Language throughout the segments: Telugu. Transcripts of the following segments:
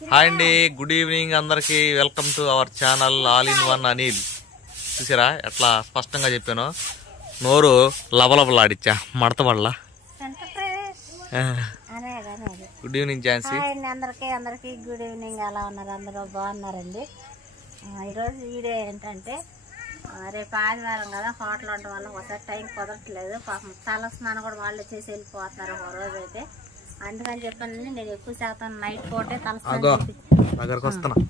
హాయ్ అండి, గుడ్ ఈవినింగ్ అందరికి. Welcome to our channel all in one Anil. చూసారా ఎట్లా స్పష్టంగా చెప్పాను, నోరు లబలబలాడిచ్చా మడతబడలా. Good evening Jhansi. అందరికి గుడ్ ఈవినింగ్. ఎలా ఉన్నారు? అందరూ బాగున్నారండి. ఈరోజు వీడియో ఏంటంటే, రేపు ఆదివారం కదా, హోటల్ ఉండడం వల్ల ఒకసారి టైం కుదరట్లేదు. పాపం తల స్నానం కూడా వాళ్ళు చేసి వెళ్ళిపోతున్నారు ఒక రోజు అయితే. అందుకని చెప్పాను నేను ఎక్కువ శాతం నైట్ పూటే తలస్నానం,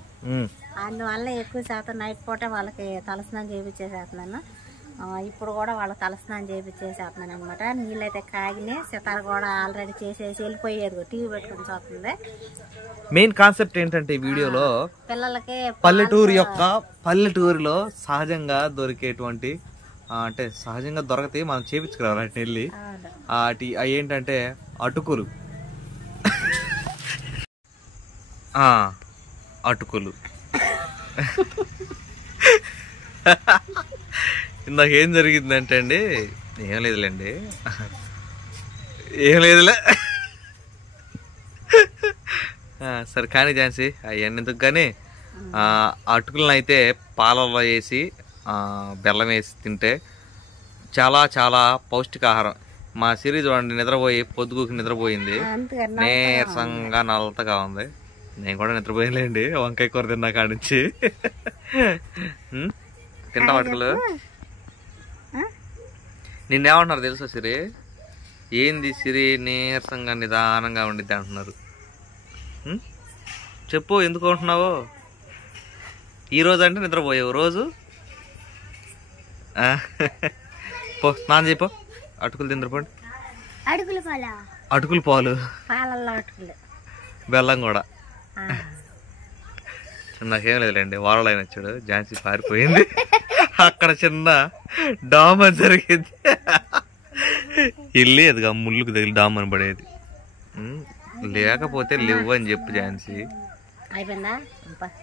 అందువల్ల ఎక్కువ శాతం నైట్ పూటే వాళ్ళకి తలస్నానం చేయించేసేస్తున్నాను. ఇప్పుడు కూడా వాళ్ళకి తలస్నానం చేయించేసేస్తున్నాను అనమాట. నీళ్ళైతే కాగినే, సితార కూడా ఆల్రెడీ చేసేసి వెళ్ళిపోయేది, టీవీ పెట్టుకుని చూస్తుంది. మెయిన్ కాన్సెప్ట్ ఏంటంటే ఈ వీడియోలో పిల్లలకి పల్లెటూరులో సహజంగా దొరికేటువంటి, అంటే సహజంగా దొరకతే మనం చేపించుకురావాలి వాటిని వెళ్ళి. అవి ఏంటంటే అటుకులు, అటుకులు. ఇందాక ఏం జరిగిందంటే అండి, ఏం లేదులేండి, ఏం లేదులే. సరే కానీ ఝాన్సీ, అవన్నీ ఎందుకు కానీ అటుకులను అయితే పాలల్లో వేసి బెల్లం వేసి తింటే చాలా చాలా పౌష్టికాహారం. మా సిరి చూడండి, నిద్రపోయి పొద్దుగుకి నిద్రపోయింది, నీరసంగా నల్లతగా ఉంది. నేను కూడా నిద్రపోయలేండి, వంకాయ కూర తిన్నా కాడి నుంచి. తింటా అటుకులు. నిన్నేమంటున్నారు తెలుసా సిరి? ఏంది సిరి నీరసంగా నిదానంగా ఉండిద్ది అంటున్నారు. చెప్పు ఎందుకు అంటున్నావు? ఈరోజు అంటే నిద్రపోయావు రోజు. పో స్నానం చెప్పు, అటుకులు తిందరపోండి. అటుకులు పాలు, బెల్లం కూడా. నాకేం లేదులేండి, వారలు అయిన వచ్చాడు. ఝాన్సీ పారిపోయింది, అక్కడ చిన్న డామ్ అని జరిగింది. వెళ్ళి అదిగా ముళ్ళుకు తగిలి డామ్ అని పడేది. లేకపోతే లేవు అని చెప్పు ఝాన్సీ.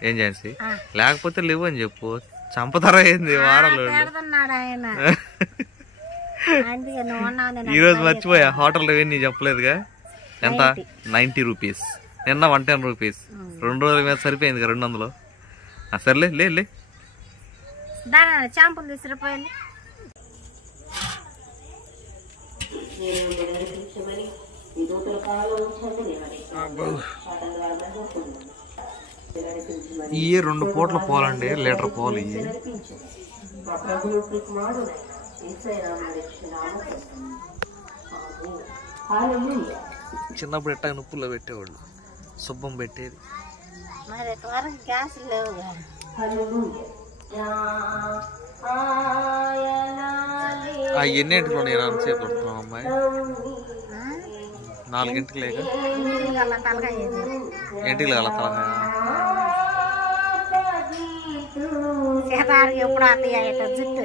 ఏం ఝాన్సీ? లేకపోతే లేవు అని చెప్పు. చంపతారా ఏంది వారాలు? ఈరోజు మర్చిపోయా, హోటల్ రెవెన్యూ చెప్పలేదుగా. ఎంత? 90 రూపీస్. నిన్న 110 రూపీస్. 2 రోజుల మీద సరిపోయింది 200. సర్లే లే చాంపులు తీసుకుపోయింది. ఇవి 2 పూట్ల పోలండి, లీటర్ పోలు. ఇవి చిన్నప్పుడు ఎట్టా నుప్పుల్లో పెట్టేవాళ్ళు, శుభ్రం పెట్టేది. ఎన్నింటిలో నేను అంతసేపు పడుతున్నావు అమ్మాయి? 4 గంటలకు లేక ఇంటికి లేక తలకాయ ఎప్పుడు అత్తయ్య జుట్టు.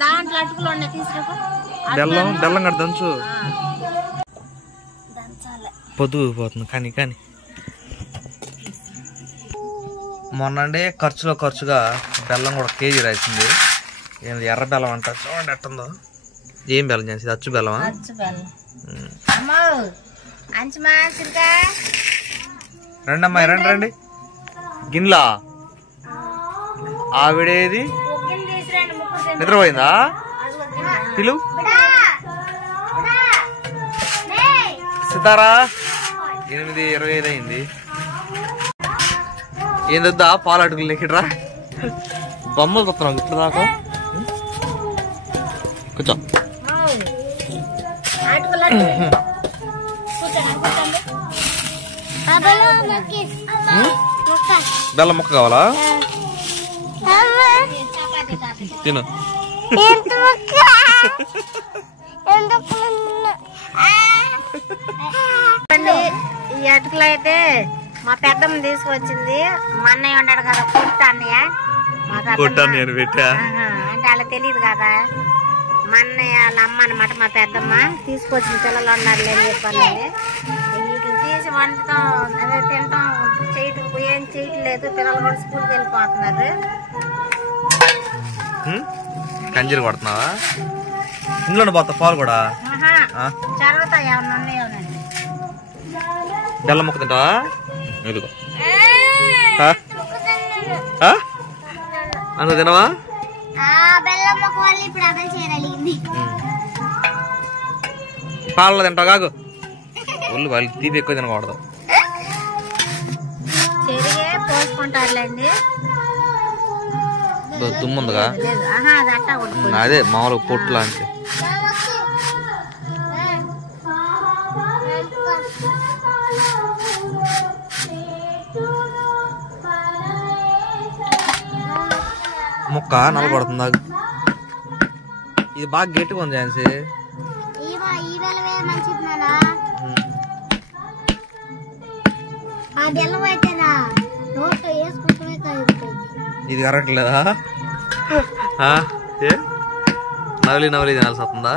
దాంట్లో అటుకులు ఉన్నాయి, తీసుకురా. బెల్లం కడ దంచు, పొద్దుపోతుంది. కానీ మొన్నండి ఖర్చుగా బెల్లం కూడా కేజీ రాసింది. ఏంది ఎర్ర బెల్లం అంట, చూడండి ఎట్టుందో. ఏం బెల్లం చేసి? అచ్చు బెల్లమా? రండి అమ్మాయి, రండి. గిన్నెలా ఆవిడేది నిద్రపోయిందా? పిలు సితారా. 8:25 అయింది. ఏందొద్దా పాలు అటుకులు ఇక్కడరా? బొమ్మలు కొత్తన్నావు ఇక్కడ దాకా. కూర్చో. బెల్లం ముక్క కావాలా? తిను. ఈ అటుకులు అయితే మా పెద్దమ్మ తీసుకొచ్చింది. మా అన్నయ్య ఉన్నాడు కదా, పుట్ట అన్నయ్య. అంటే అలా తెలియదు కదా, మా అన్నయ్య వాళ్ళ అమ్మ అనమాట, మా పెద్దమ్మ తీసుకొచ్చిన పిల్లలు ఉన్నారులే అని చెప్పాలి. వీటిని తీసి వండటం అదే తినటం చేయటం ఏం చేయట్లేదు. పిల్లలు కూడా స్కూల్కి వెళ్ళిపోతున్నారు. కంజీలు కొడుతున్నావా? ఇందులో పోతా పాలు కూడా జరుగుతాయి. ఏమన్నా ఉన్నాయోనండి. బెల్లం ముక్క తింటావా? ఇదిగో అందుకు తినవా? పాలలో తింటావు కాకు. ఒళ్ళు వాళ్ళు తీపి ఎక్కువ తినకూడదు. చెరిగే పోసుకుంటారులేండి. దుమ్ముందిగా అదే మామూలుగా పొట్టు లాంటి. ముక్క నలబడుతుందా? ఇది బాగా గట్టిగా ఉంది ఝాన్సీ. ఇది కరగట్లేదా? నవలి నవలి తినాల్సి వస్తుందా?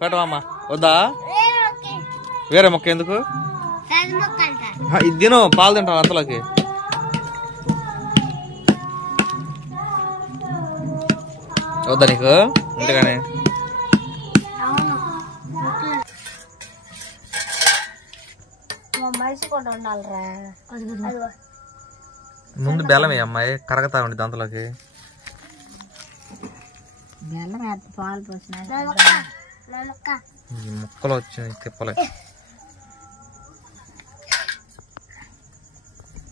పెట్టవమ్మా. వద్దా? వేరే మొక్క ఎందుకు? ఇది తిను, పాలు తింటావు అంతలోకి. వద్దా నీకు ఇంతగానే? ముందు బెల్లం ఏ అమ్మాయి కరగతా ఉండి దాంట్లోకి. ముక్కలు వచ్చినాయి తిప్పలే.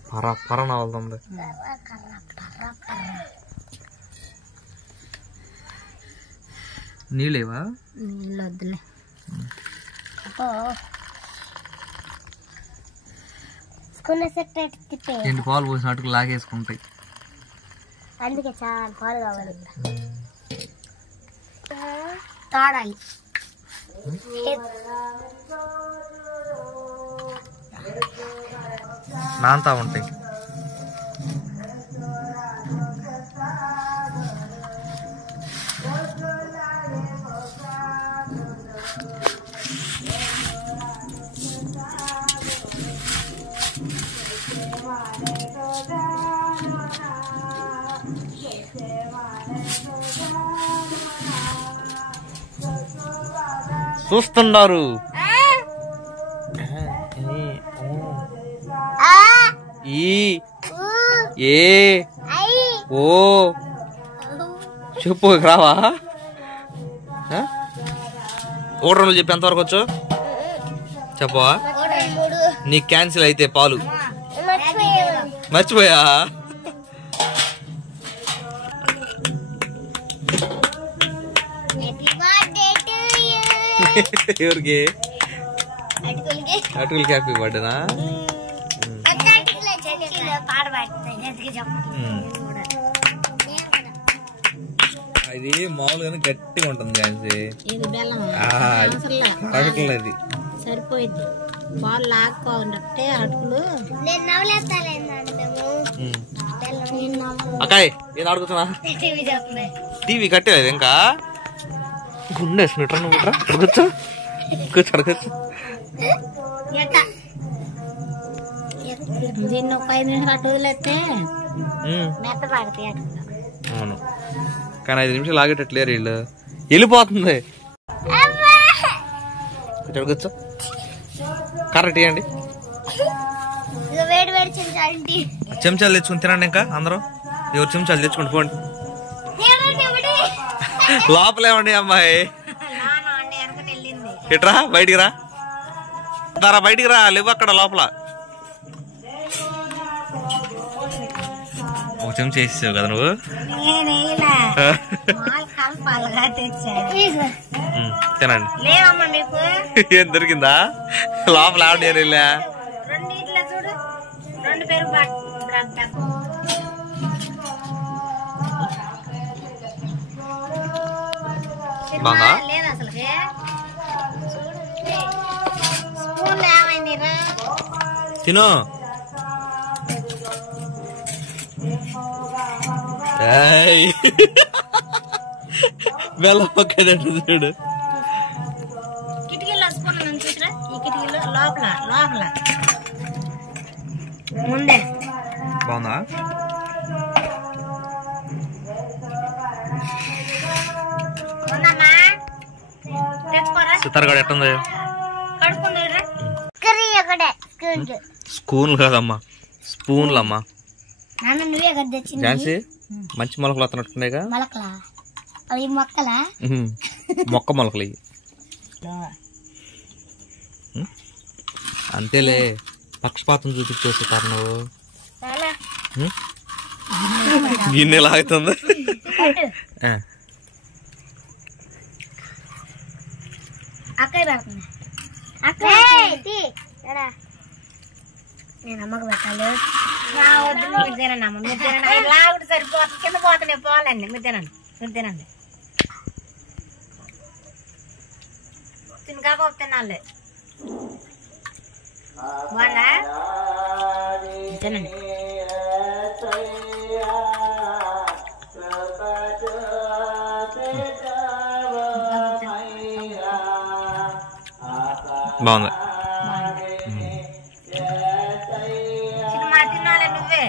పర పర నవలుతుంది. నీళ్ళేవా? నీళ్ళు వద్దులే. రెండు పాలు పోసినట్టుకు లాగేసుకుంటాయి. అందుకే చాలా పాలు కావాలి. తాడాలి. నాంతా ఉంటాయి. చూస్తున్నారు. ఓ చెప్పు రావా? ఓటర్ రోజులు చెప్పి ఎంతవరకు వచ్చు చెప్పవా? నీకు క్యాన్సిల్ అయితే పాలు మర్చిపోయా? ఎవరికి? అటుకులకి హ్యాపీ బర్త్డేనా? ఇది మామూలుగానే గట్టిగా ఉంటుంది ఝాన్సీ. అది సరిపోయింది. పాలు లాక్కోంటే అటుకులు. అక్కాయ్ ఏం ఆడుకుతున్నా? టీవీ కట్టేది ఇంకా గుండె వేసుకుంటా. నువ్వు అడగచ్చా? కూర్చో అడగచ్చు. దీన్ని ఒక 5 నిమిషాలు అటు వదిలేస్తే మెత్త పడతాయి. అవును, కానీ 5 నిమిషాలు ఆగేటట్లేరు వీళ్ళు. వెళ్ళిపోతుంది. అడగచ్చు. కరెక్ట్ ఇవ్వండి. చెంచాలు తెచ్చుకుని తినండి. ఇంకా అందరూ ఎవరు చెంచాలు తెచ్చుకుని పోండి. లోపలేమండి అమ్మాయి. ఇట్రా బయటికి రా. దారా బయటికి రా. లేవు అక్కడ లోపల. ఒక చెంచా వేసేసావు కదా నువ్వు. తినండి. ఏం దొరికిందా లోపల? ఆవిడ నేను వెళ్ళా. బాగుందా? తినో. బెల్లం పక్కనట్టు చూడు. కిటికీలో స్పూన్ నుంచి చూసినా ఈ కిటికీలో లోపల లోపల ముందే బాగుందా? ఉందమ్మా తెచ్చుకోరా. సితారగాడు ఎట్టుంది? కడుక్కునేరా స్పూన్లు కాదమ్మా, స్పూన్లు అమ్మా. నాన్న నువ్వే కదా తెచ్చింది. ఝాన్సీ మంచి మొలకలు వస్తున్నట్టున్నాయిగా. మొలకలా? అవి మొక్కలా? మొక్క మొలకలు ఇవి. అంతేలే, పక్షపాతం చూపించేసి నువ్వు. గిన్నె లాగుతుంది. నేను అమ్మకు పెట్టాలి. మీరు తినండి అమ్మ, మీరు తినండి. అవి లాగుడు సరిపోతుంది, కింద పోతున్నాయి పోవాలండి. మీరు తినండి, మీరు తినండి. తినగా పోపు తినాలి. వాళ్ళ తినండి. బాగుంది. సినిమా తినాలి నువ్వే.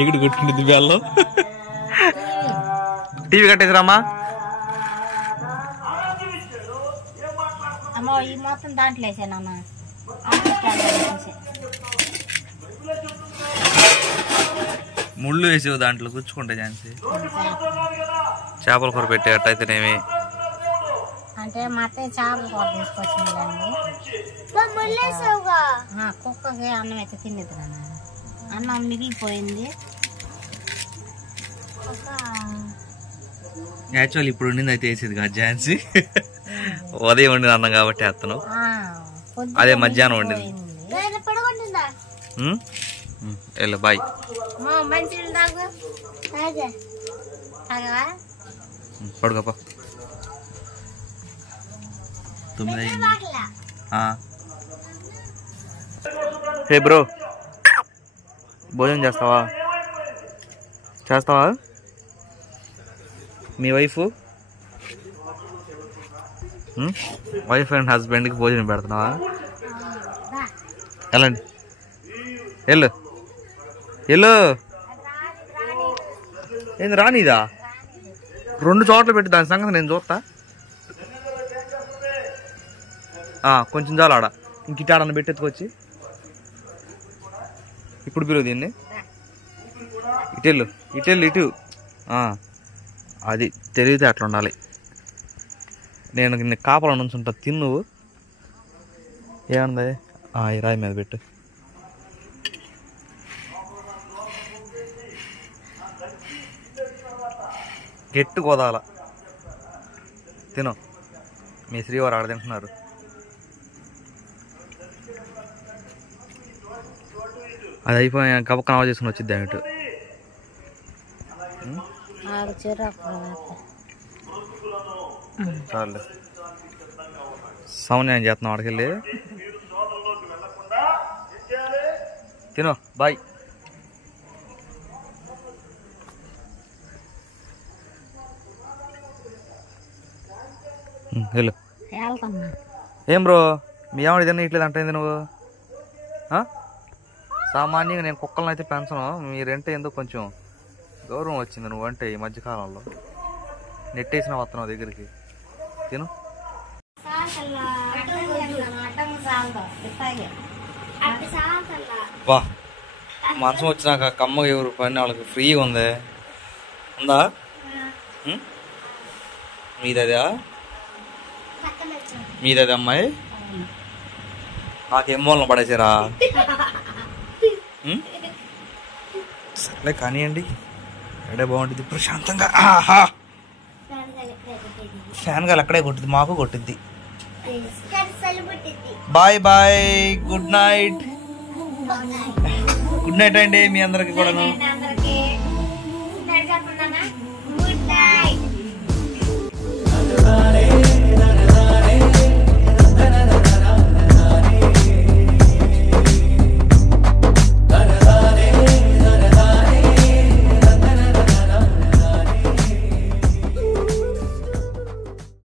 ఇక్కడ కొట్టింది బెల్లం. టీవీ కట్టేసిరామ్మా. అమ్మో ఈ మొత్తం దాంట్లో వేసానన్న. ముళ్ళు వేసేవు దాంట్లో గుచ్చుకుంటే ఝాన్సీ. చేపల కూర పెట్టేటట్టయితేనేమి. అంటే మా అత్తయ్య చేపల కూర తీసుకొచ్చిందండి. కుక్కకి అన్నం అయితే తినేది కదా, అన్నం మిగిలిపోయింది. యాక్చువల్ ఇప్పుడు ఉండింది అయితే వేసేది కాదు ఝాన్సీ. ఉదయం వండిన అన్నం కాబట్టి వేస్తాను. అదే మధ్యాహ్నం వండింది. వెళ్ళు బాయ్. పడుకోపా. 9 అయింది. హే బ్రో, భోజనం చేస్తావా? చేస్తావా? మీ వైఫ్ అండ్ హస్బెండ్కి భోజనం పెడుతున్నావా? వెళ్ళండి, వెళ్ళు వెళ్ళు. ఏంది రానిదా? 2 చోట్ల పెట్టి దాని సంగతి నేను చూస్తా. కొంచెం చాలు ఆడ. ఇంక ఇటాడన్న పెట్టి ఎత్తుకొచ్చి ఇప్పుడు పిలువు దీన్ని. ఇటెళ్ళు ఇటెళ్ళు ఇటు. అది తెలివితే అట్లా ఉండాలి. నేను కాపలా నుంచి ఉంటా. తిన్ను. ఏముంది? ఈ రాయి మీద పెట్టు. గట్టి కోదాల. తిను. మీ శ్రీవారు ఆడ తింటున్నారు. అది అయిపోయి గబక్క నవ చేసుకుని వచ్చిద్ది అన్నట్టు. చాలు సౌండ్ ఏం చేస్తున్నాం అక్కడికెళ్ళి. తిను బాయ్. వెళ్ళు. ఏం బ్రో మీ ఆవిడ తిన్న ఇట్లేదు అంటే నువ్వు? సామాన్యంగా నేను కుక్కలను అయితే పెంచను. మీరంటే ఎందుకు కొంచెం గౌరవం వచ్చింది నువ్వంటే ఈ మధ్యకాలంలో. నెట్టేసిన వస్తున్నావు దగ్గరికి. తిను. వా మనసం వచ్చినాక కమ్మ ఎవరు పని వాళ్ళకి ఫ్రీగా ఉంది. ఉందా మీదదా? మీదది అమ్మాయి. నాకేం మూలన పడేసారా? సర్లే కానివ్వండి. ఎడే బాగుంటుంది ప్రశాంతంగా. ఫ్యాన్ గాలి అక్కడే కొట్టింది, మాకు కొట్టింది. Bye bye, good night. Good night అండి మీ అందరికి కూడాను.